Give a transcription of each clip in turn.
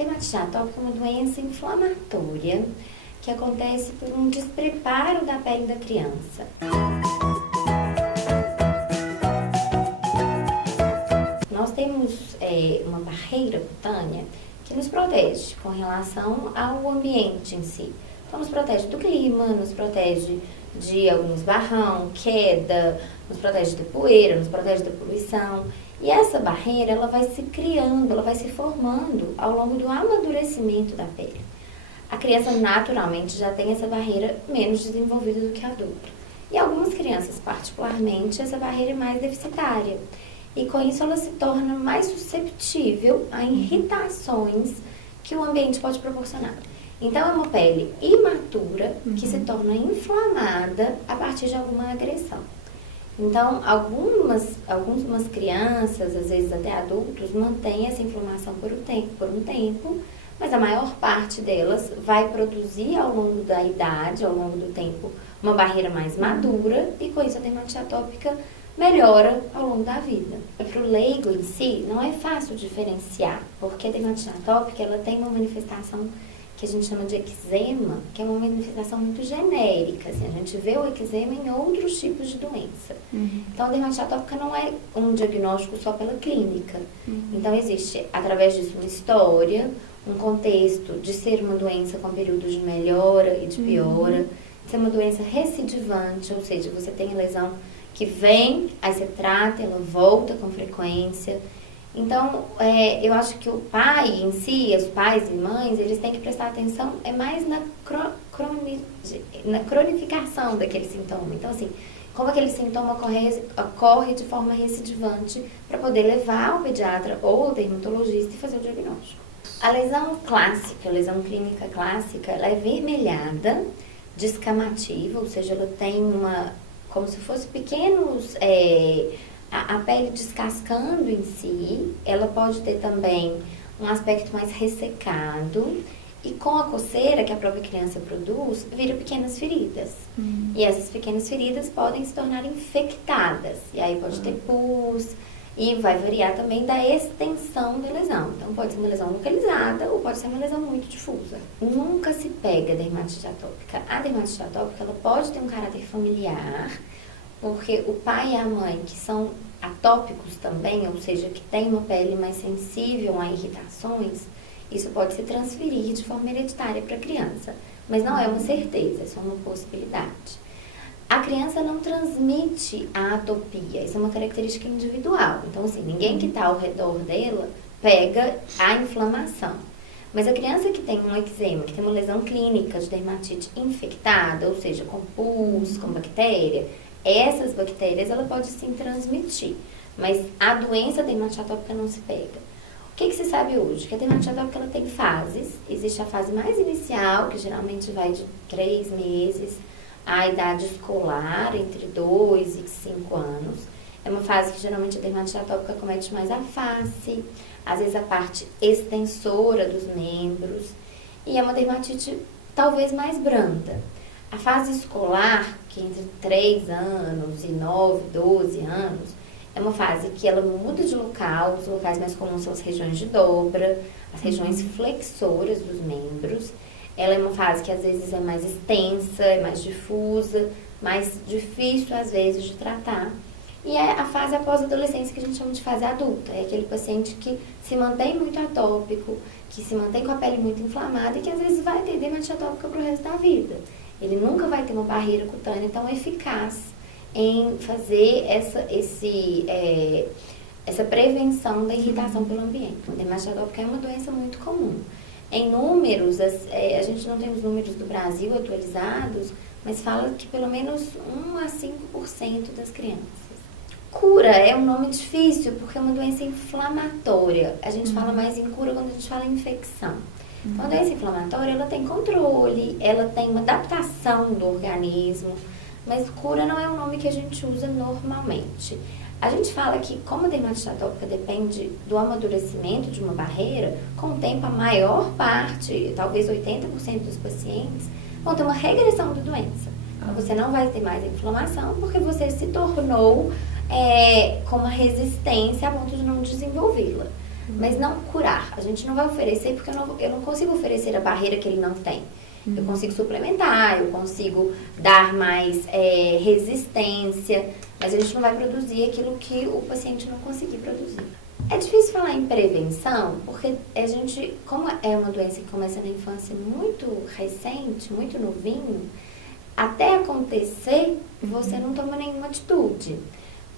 Dermatite atópica é uma doença inflamatória que acontece por um despreparo da pele da criança. Nós temos uma barreira cutânea que nos protege com relação ao ambiente em si. Então, nos protege do clima, nos protege de algum esbarrão, queda, nos protege da poeira, nos protege da poluição. E essa barreira, ela vai se criando, ela vai se formando ao longo do amadurecimento da pele. A criança, naturalmente, já tem essa barreira menos desenvolvida do que a adulto. E algumas crianças, particularmente, essa barreira é mais deficitária. E com isso, ela se torna mais susceptível a irritações que o ambiente pode proporcionar. Então, é uma pele imatura que se torna inflamada a partir de alguma agressão. Então, algumas crianças, às vezes até adultos, mantêm essa inflamação por um tempo, mas a maior parte delas vai produzir ao longo da idade, ao longo do tempo, uma barreira mais madura e com isso a dermatite atópica melhora ao longo da vida. Para o leigo em si, não é fácil diferenciar, porque a dermatite atópica ela tem uma manifestação que a gente chama de eczema, que é uma manifestação muito genérica. Assim, a gente vê o eczema em outros tipos de doença. Então, a dermatite atópica não é um diagnóstico só pela clínica. Então, existe, através disso, uma história, um contexto de ser uma doença com períodos de melhora e de piora, de ser uma doença recidivante, ou seja, você tem a lesão que vem, aí você trata, ela volta com frequência. Então, eu acho que o pai em si, os pais e mães, eles têm que prestar atenção mais na cronificação daquele sintoma. Então, assim, como aquele sintoma ocorre de forma recidivante para poder levar ao pediatra ou ao dermatologista e fazer o diagnóstico. A lesão clássica, a lesão clínica clássica, ela é vermelhada, descamativa, ou seja, ela tem como se fosse pequenos... A pele descascando em si, ela pode ter também um aspecto mais ressecado e com a coceira que a própria criança produz, vira pequenas feridas. E essas pequenas feridas podem se tornar infectadas. E aí pode ter pus e vai variar também da extensão da lesão. Então pode ser uma lesão localizada ou pode ser uma lesão muito difusa. Nunca se pega a dermatite atópica. A dermatite atópica ela pode ter um caráter familiar, porque o pai e a mãe, que são atópicos também, ou seja, que têm uma pele mais sensível a irritações, isso pode se transferir de forma hereditária para a criança. Mas não é uma certeza, é só uma possibilidade. A criança não transmite a atopia, isso é uma característica individual. Então, assim, ninguém que está ao redor dela pega a inflamação. Mas a criança que tem um eczema, que tem uma lesão clínica de dermatite infectada, ou seja, com pus, com bactéria, essas bactérias ela pode sim transmitir, mas a doença dermatite atópica não se pega. O que se sabe hoje? Que a dermatite atópica ela tem fases. Existe a fase mais inicial, que geralmente vai de 3 meses à idade escolar, entre 2 e 5 anos. É uma fase que geralmente a dermatite atópica comete mais a face, às vezes a parte extensora dos membros, e é uma dermatite talvez mais branda. A fase escolar, que é entre 3 anos e 9, 12 anos, é uma fase que ela muda de local. Os locais mais comuns são as regiões de dobra, as regiões flexoras dos membros. Ela é uma fase que às vezes é mais extensa, é mais difusa, mais difícil às vezes de tratar. E é a fase após a adolescência que a gente chama de fase adulta. É aquele paciente que se mantém muito atópico, que se mantém com a pele muito inflamada e que às vezes vai ter dermatite atópica para o resto da vida. Ele nunca vai ter uma barreira cutânea tão eficaz em fazer essa prevenção da irritação pelo ambiente. A dermatite atópica é uma doença muito comum. Em números, a gente não tem os números do Brasil atualizados, mas fala que pelo menos 1 a 5% das crianças. Cura é um nome difícil porque é uma doença inflamatória. A gente fala mais em cura quando a gente fala em infecção. Então, a doença inflamatória, ela tem controle, ela tem uma adaptação do organismo, mas cura não é um nome que a gente usa normalmente. A gente fala que, como a dermatite atópica depende do amadurecimento de uma barreira, com o tempo a maior parte, talvez 80% dos pacientes, vão ter uma regressão da doença. Então, você não vai ter mais inflamação porque você se tornou com uma resistência a ponto de não desenvolvê-la. mas não curar. A gente não vai oferecer, porque eu não consigo oferecer a barreira que ele não tem. Eu consigo suplementar, eu consigo dar mais resistência, mas a gente não vai produzir aquilo que o paciente não conseguir produzir. É difícil falar em prevenção, porque a gente, como é uma doença que começa na infância muito recente, muito novinho, até acontecer, você não toma nenhuma atitude.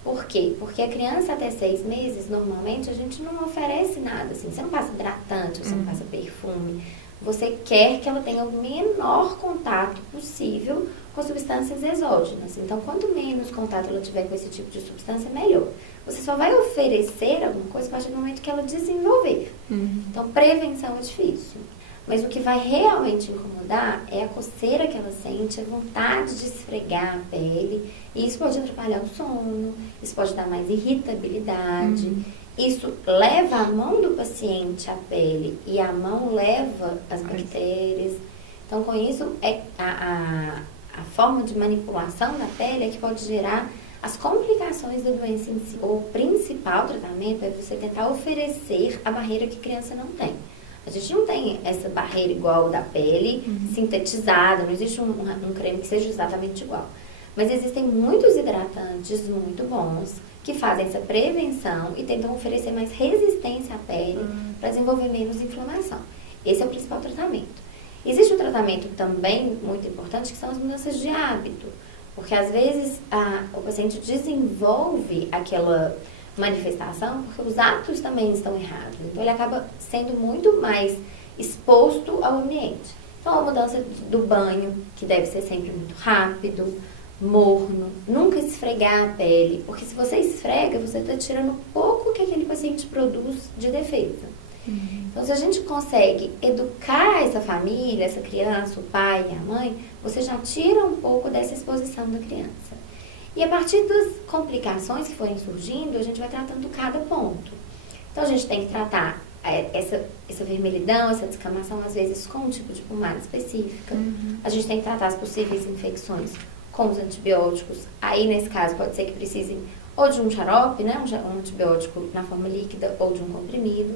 Por quê? Porque a criança até 6 meses, normalmente, a gente não oferece nada, assim. Você não passa hidratante, você não passa perfume. Você quer que ela tenha o menor contato possível com substâncias exógenas. Então, quanto menos contato ela tiver com esse tipo de substância, melhor. Você só vai oferecer alguma coisa a partir do momento que ela desenvolver. Então, prevenção é difícil. Mas o que vai realmente incomodar é a coceira que ela sente, a vontade de esfregar a pele. E isso pode atrapalhar o sono, isso pode dar mais irritabilidade. Isso leva a mão do paciente à pele e a mão leva as bactérias. Então, com isso, a forma de manipulação da pele é que pode gerar as complicações da doença em si. O principal tratamento é você tentar oferecer a barreira que a criança não tem. A gente não tem essa barreira igual da pele, sintetizada, não existe um creme que seja exatamente igual. Mas existem muitos hidratantes muito bons que fazem essa prevenção e tentam oferecer mais resistência à pele para desenvolver menos inflamação. Esse é o principal tratamento. Existe um tratamento também muito importante que são as mudanças de hábito. Porque às vezes o paciente desenvolve aquela manifestação porque os hábitos também estão errados. Então ele acaba sendo muito mais exposto ao ambiente. Então a mudança do banho, que deve ser sempre muito rápido, morno, nunca esfregar a pele, porque se você esfrega, você está tirando pouco que aquele paciente produz de defesa. Então, se a gente consegue educar essa família, essa criança, o pai e a mãe, você já tira um pouco dessa exposição da criança. E a partir das complicações que forem surgindo, a gente vai tratando cada ponto. Então, a gente tem que tratar essa vermelhidão, essa descamação, às vezes, com um tipo de pomada específica. A gente tem que tratar as possíveis infecções com os antibióticos. Aí, nesse caso, pode ser que precisem ou de um xarope, né, um antibiótico na forma líquida, ou de um comprimido.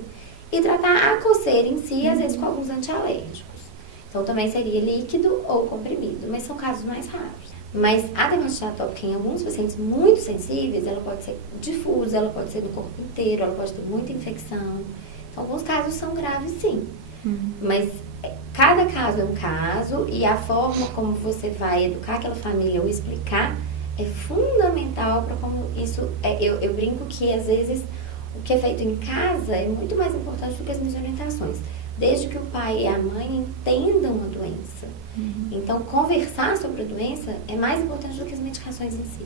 E tratar a coceira em si, às vezes, com alguns antialérgicos. Então, também seria líquido ou comprimido, mas são casos mais raros. Mas a dermatite atópica em alguns pacientes muito sensíveis, ela pode ser difusa, ela pode ser do corpo inteiro, ela pode ter muita infecção. Então, alguns casos são graves, sim. Mas cada caso é um caso e a forma como você vai educar aquela família ou explicar é fundamental para como isso... Eu brinco que, às vezes, o que é feito em casa é muito mais importante do que as minhas orientações. Desde que o pai e a mãe entendam a doença. Então, conversar sobre a doença é mais importante do que as medicações em si.